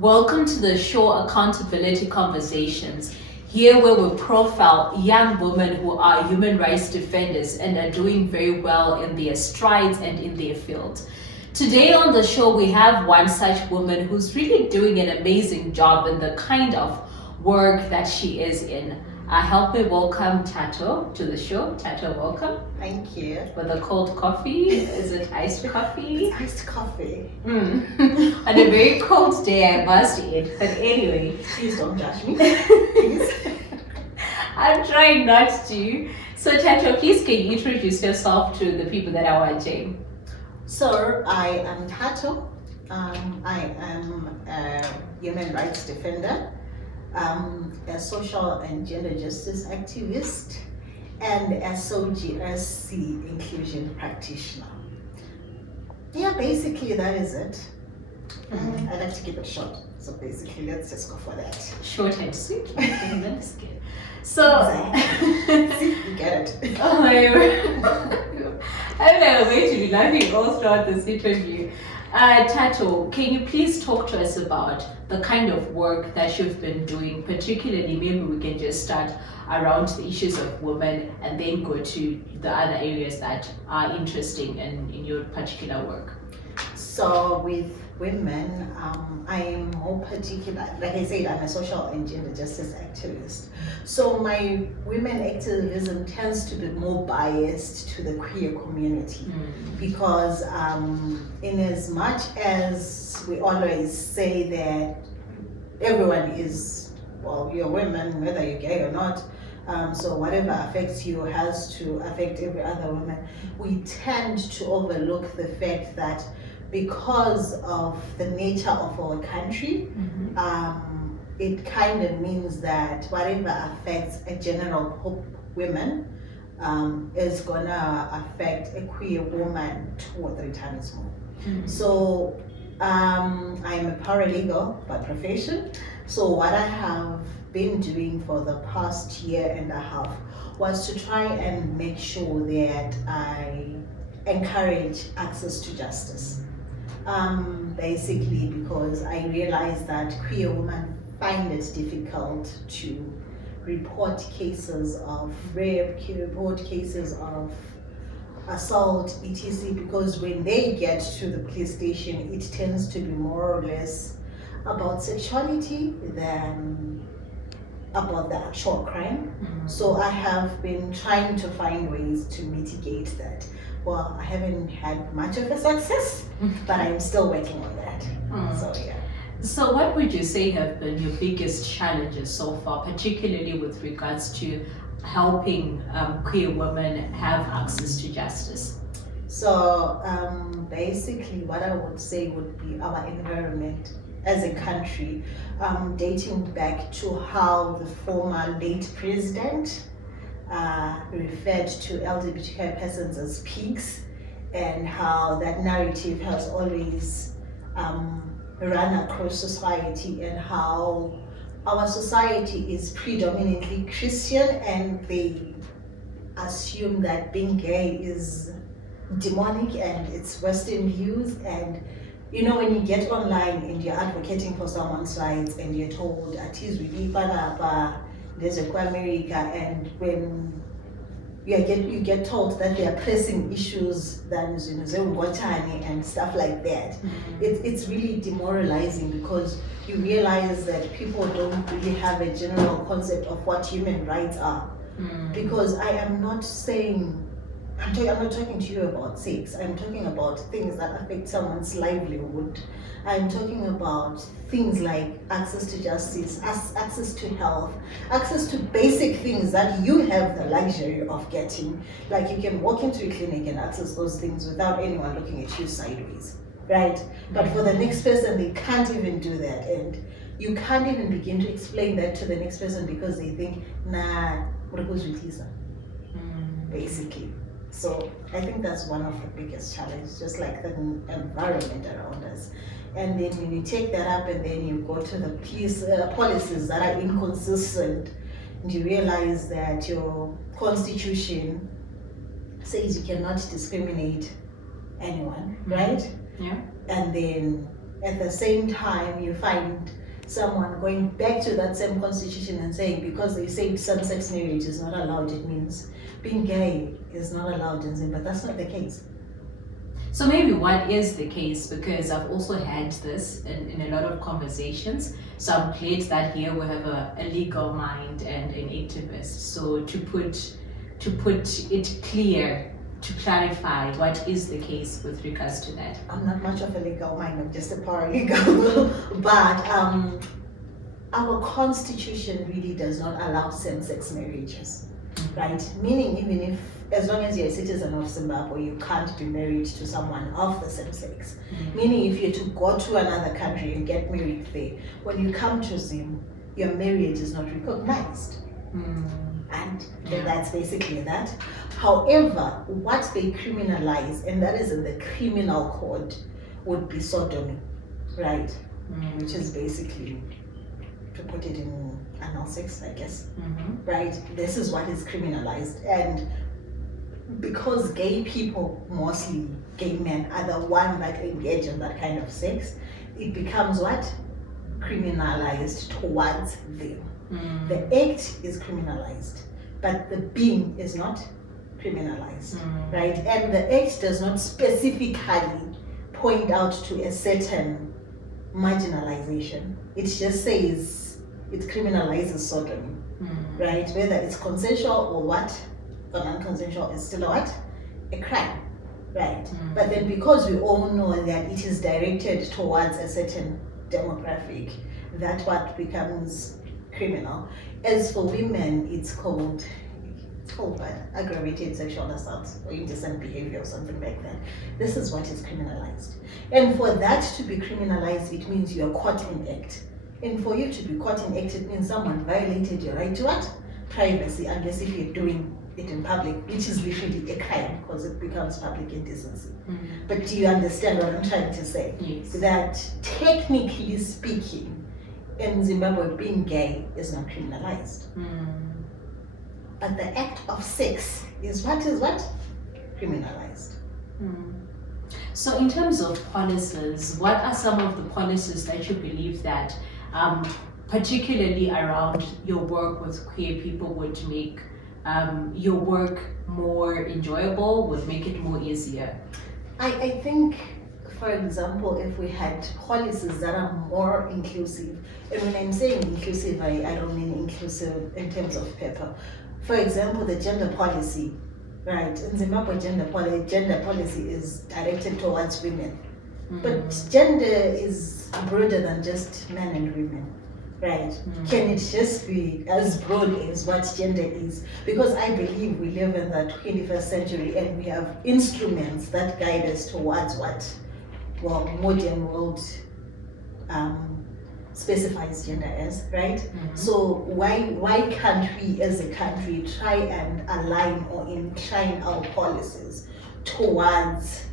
Welcome to the show Accountability Conversations. Here where we profile young women who are human rights defenders and are doing very well in their strides and in their field. Today on the show we have one such woman who's really doing an amazing job in the kind of work that she is in. Help me welcome Thato to the show. Thato, welcome. Thank you. With a cold coffee. Is it iced coffee? It's iced coffee. On a very cold day, I must eat. But anyway. Please don't judge me. Please. I'm trying not to. So Thato, please can you introduce yourself to the people that are watching? So, I am Thato. I am a human rights defender, a social and gender justice activist, and a SOGSC inclusion practitioner. Yeah, basically that is it. I like to keep it short, so basically let's just go for that. Short and sweet. That's good. So, See, you get it. oh my word. I'm going to be laughing all throughout this interview. Thato, can you please talk to us about the kind of work that you've been doing, particularly maybe we can just start around the issues of women and then go to the other areas that are interesting in your particular work. So with women, I am more particular, like I said, I'm a social and gender justice activist. So my women activism tends to be more biased to the queer community because in as much as we always say that everyone is, well, you're women, whether you're gay or not, so whatever affects you has to affect every other woman. We tend to overlook the fact that because of the nature of our country, it kind of means that whatever affects a general woman is gonna affect a queer woman 2 or 3 times more. So I'm a paralegal by profession. So what I have been doing for the past year and a half was to try and make sure that I encourage access to justice. Basically because I realized that queer women find it difficult to report cases of rape, report cases of assault, etc. because when they get to the police station, it tends to be more or less about sexuality than about the actual crime. So I have been trying to find ways to mitigate that. Well, I haven't had much of a success, but I'm still working on that. So yeah. So what would you say have been your biggest challenges so far, particularly with regards to helping queer women have access to justice? So basically what I would say would be our environment as a country, dating back to how the former late president referred to LGBTQI persons as pigs, and how that narrative has always run across society, and how our society is predominantly Christian and they assume that being gay is demonic and it's Western views. And you know, when you get online and you're advocating for someone's rights and you're told at least we there's a America, and when you get told that they are pressing issues than and stuff like that, it's really demoralizing because you realize that people don't really have a general concept of what human rights are. Because I am not saying, I'm not talking to you about sex. I'm talking about things that affect someone's livelihood. I'm talking about things like access to justice, access to health, access to basic things that you have the luxury of getting. Like you can walk into a clinic and access those things without anyone looking at you sideways, right? But for the next person, they can't even do that. And you can't even begin to explain that to the next person because they think, nah, what goes with Lisa? Basically. So I think that's one of the biggest challenges, just like the environment around us. And then when you take that up and then you go to the policies that are inconsistent, and you realize that your constitution says you cannot discriminate anyone, right? Yeah. And then At the same time, you find someone going back to that same constitution and saying because they say same-sex marriage is not allowed, it means being gay is not allowed in Zimbabwe. That's not the case. So maybe what is the case, because I've also had this in a lot of conversations. So I'm glad that here we have a legal mind and an activist. So to put it clear, to clarify what is the case with regards to that. I'm not much of a legal mind, I'm just a paralegal. But our constitution really does not allow same-sex marriages, right? Meaning even if, as long as you're a citizen of Zimbabwe, you can't be married to someone of the same sex. Meaning if you're to go to another country and get married there, when you come to Zim, your marriage is not recognized. And that's basically that. However, what they criminalize, and that is in the criminal code, would be sodomy, right? Which is basically, to put it in anal sex, I guess, right? This is what is criminalized. And because gay people, mostly gay men, are the one that engage in that kind of sex, it becomes what? Criminalized towards them. The act is criminalized, but the being is not criminalized, right? And the act does not specifically point out to a certain marginalization. It just says it criminalizes sodomy, right? Whether it's consensual or what, or non-consensual, is still what? A crime, right? But then because we all know that it is directed towards a certain demographic, that what becomes criminal. As for women, it's called what? Aggravated sexual assault or indecent behavior or something like that. This is what is criminalized. And for that to be criminalized, it means you are caught in act. And for you to be caught in act, it means someone violated your right to what? Privacy, unless if you're doing it in public, which is literally a crime because it becomes public indecency. But do you understand what I'm trying to say? Yes. That technically speaking, in Zimbabwe, being gay is not criminalized. But the act of sex is what criminalized. So in terms of policies, what are some of the policies that you believe that particularly around your work with queer people would make your work more enjoyable, would make it more easier? I think, for example, if we had policies that are more inclusive, and when I'm saying inclusive, I don't mean inclusive in terms of paper. For example, the gender policy, right? In Zimbabwe, gender policy is directed towards women. But gender is broader than just men and women, right? Can it just be as broad as what gender is? Because I believe we live in the 21st century and we have instruments that guide us towards what, well, modern world specifies gender as, right? So why can't we as a country try and align or incline our policies towards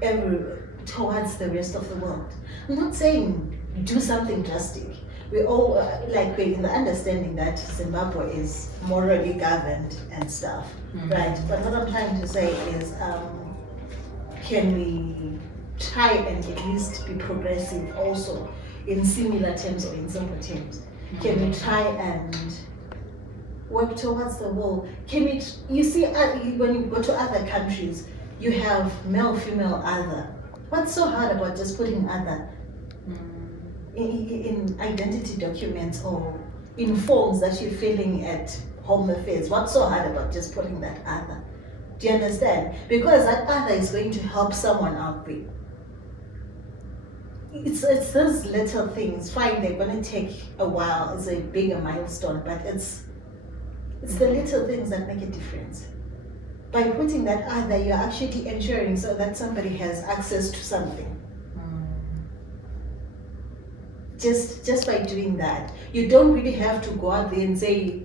the rest of the world? I'm not saying do something drastic. We all we're in the understanding that Zimbabwe is morally governed and stuff, right? But what I'm trying to say is, can we try and at least be progressive also in similar terms or in simple terms? Can we try and work towards the goal? You see, when you go to other countries, you have male, female, other. What's so hard about just putting other in identity documents or in forms that you're filling at Home Affairs? What's so hard about just putting that other? Do you understand? Because that other is going to help someone out there. It's those little things. Fine, they're going to take a while. It's a bigger milestone, but it's the little things that make a difference. By putting that other, you're actually ensuring so that somebody has access to something. Just by doing that, you don't really have to go out there and say,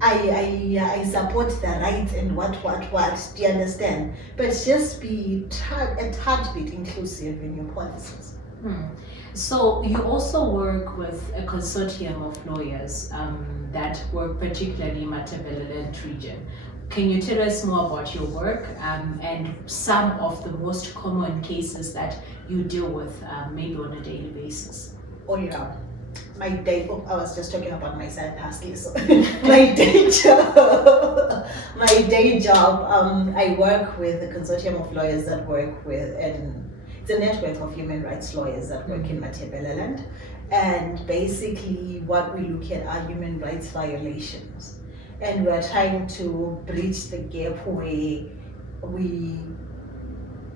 I support the rights and what. Do you understand? But just be a tad bit inclusive in your policies. So you also work with a consortium of lawyers that work particularly in Matabeleland region. Can you tell us more about your work and some of the most common cases that you deal with maybe on a daily basis? Oh yeah, my day. Oh, I was just talking about my side hustle. So my day job. My day job. I work with a consortium of lawyers that work with, and it's a network of human rights lawyers that work in Matabeleland. And basically, what we look at are human rights violations, and we're trying to bridge the gap where we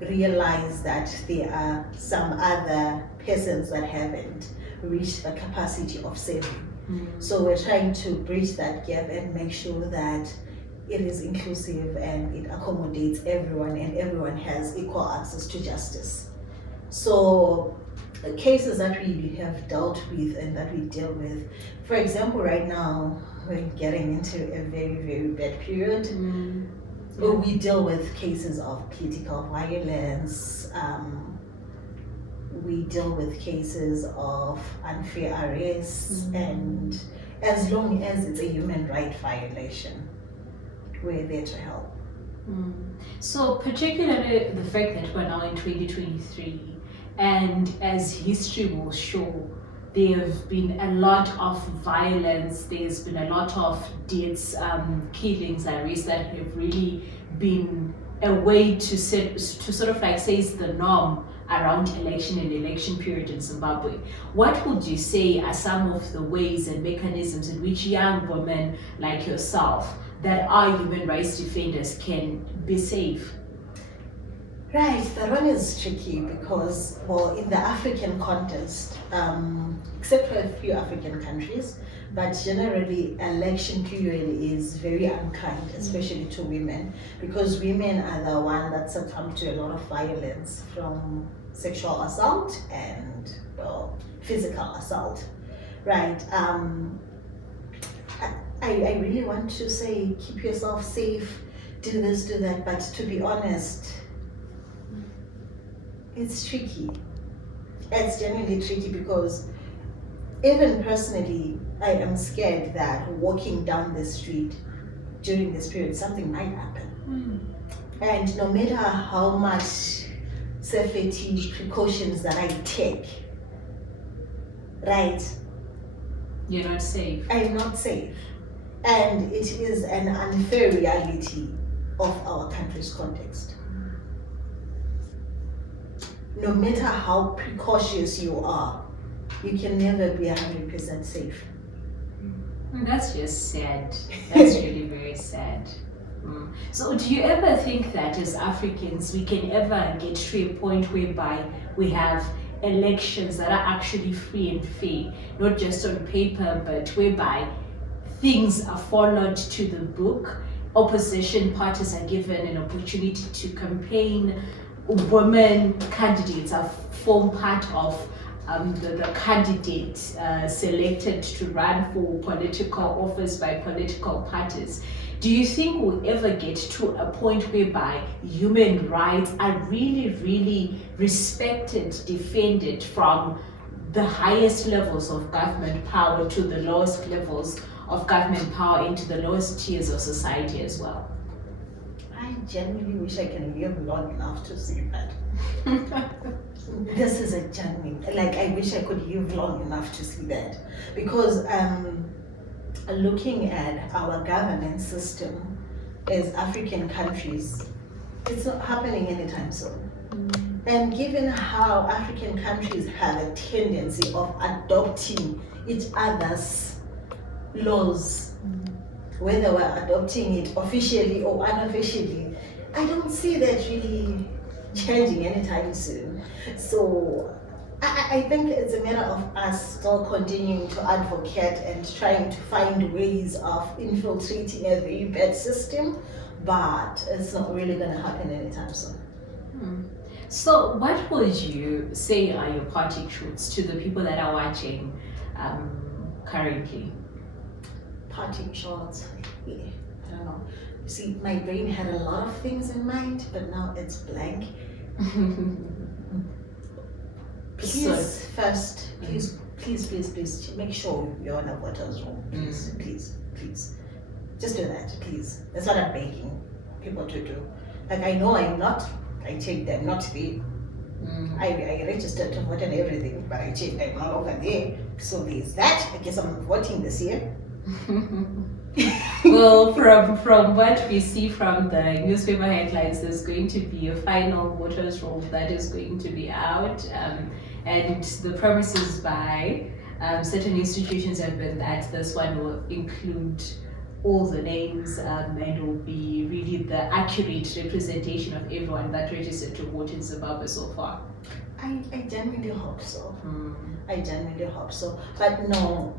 realize that there are some other persons that haven't reached the capacity of saving. So we're trying to bridge that gap and make sure that it is inclusive and it accommodates everyone and everyone has equal access to justice. So the cases that we have dealt with and that we deal with, for example, right now we're getting into a very, very bad period. We deal with cases of political violence, we deal with cases of unfair arrests, and as long as it's a human right violation, we're there to help. So particularly the fact that we're now in 2023, and as history will show, there have been a lot of violence, there's been a lot of deaths, killings, arrests that have really been a way to sort of like say it's the norm around election and election period in Zimbabwe. What would you say are some of the ways and mechanisms in which young women like yourself that are human rights defenders can be safe? Right, that one is tricky because, well, in the African context, except for a few African countries, but generally election period is very unkind, especially to women, because women are the ones that succumb to a lot of violence, from sexual assault and physical assault. Right. I really want to say keep yourself safe, do this, do that, but to be honest, it's tricky. It's genuinely tricky because even personally, I am scared that walking down the street during this period, something might happen. And no matter how much safety precautions that I take, right? You're not safe. I'm not safe. And it is an unfair reality of our country's context. No matter how precautious you are, you can never be 100% safe. That's just sad. That's really very sad. So do you ever think that as Africans we can ever get to a point whereby we have elections that are actually free and fair, not just on paper, but whereby things are followed to the book, opposition parties are given an opportunity to campaign, women candidates are form part of the candidate selected to run for political office by political parties? Do you think we'll ever get to a point whereby human rights are really, really respected, defended from the highest levels of government power to the lowest levels of government power into the lowest tiers of society as well? I genuinely wish I can live long enough to see that. This is a genuine, like I wish I could live long enough to see that. Because looking at our governance system as African countries, it's not happening anytime soon. And given how African countries have a tendency of adopting each other's laws, whether we're adopting it officially or unofficially, I don't see that really changing anytime soon. So I think it's a matter of us still continuing to advocate and trying to find ways of infiltrating a very bad system, but it's not really going to happen anytime soon. So what would you say are your parting shots to the people that are watching currently? Parting shots, yeah, I don't know. You see, my brain had a lot of things in mind, but now it's blank. Please, please, make sure you're on a voter's roll. Please. Just do that, please. That's what I'm begging people to do. Like, I know I'm not, I take them not to be, I registered to vote and everything, but I changed. I'm no longer there. So there's that. I guess I'm voting this year. Well, from what we see from the newspaper headlines, there's going to be a final voters roll that is going to be out, and the promises by certain institutions have been that this one will include all the names and will be really the accurate representation of everyone that registered to vote in Zimbabwe so far. I genuinely hope so. I genuinely hope so. But no,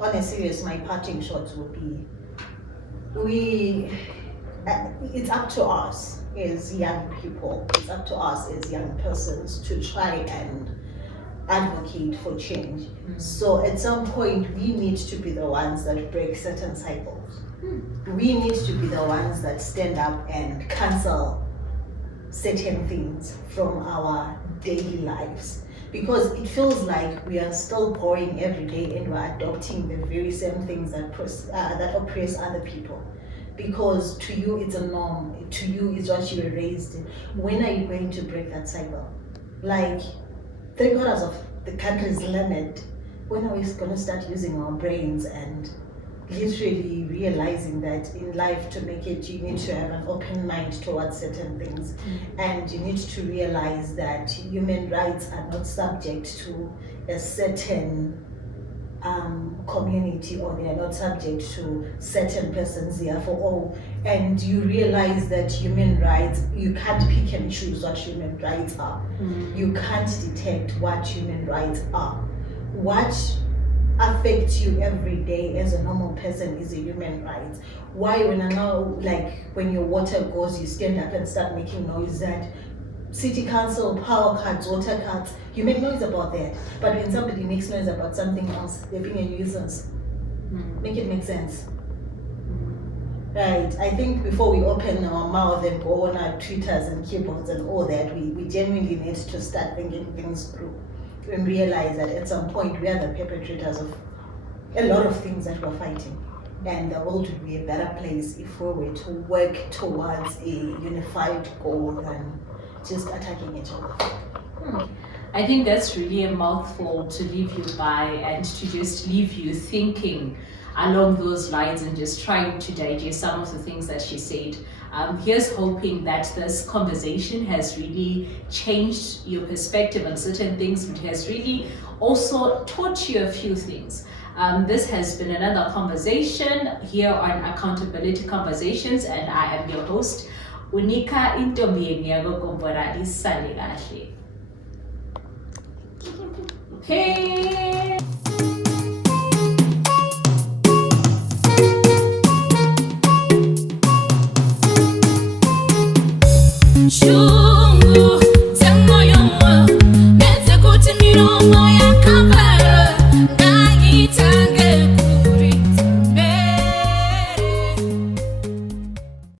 on a serious, my parting shots would be, it's up to us as young people, it's up to us as young persons to try and advocate for change. So at some point, we need to be the ones that break certain cycles. We need to be the ones that stand up and cancel certain things from our daily lives, because it feels like we are still going every day and we're adopting the very same things that oppress other people. Because to you it's a norm, to you it's what you were raised in. When are you going to break that cycle? Like 3/4 of the country is learned. When are we going to start using our brains and literally realizing that in life, to make it, you need to have an open mind towards certain things, and you need to realize that human rights are not subject to a certain community, or they are not subject to certain persons. They are for all. And you realize that human rights, you can't pick and choose what human rights are. You can't detect what human rights are. What affects you every day as a normal person is a human right. Why, when I know, like when your water goes, you stand up and start making noise that city council, power cuts, water cuts, you make noise about that. But when somebody makes noise about something else, they're being a nuisance. Make it make sense. Right. I think before we open our mouth and go on our Twitters and keyboards and all that, we genuinely need to start thinking things through and realize that at some point we are the perpetrators of a lot of things that we're fighting. And the world would be a better place if we were to work towards a unified goal than just attacking each other. I think that's really a mouthful to leave you by, and to just leave you thinking along those lines and just trying to digest some of the things that she said. Here's hoping that this conversation has really changed your perspective on certain things, but has really also taught you a few things. This has been another conversation here on Accountability Conversations, and I am your host, Unika Intombi Kombora. Hey! Shungu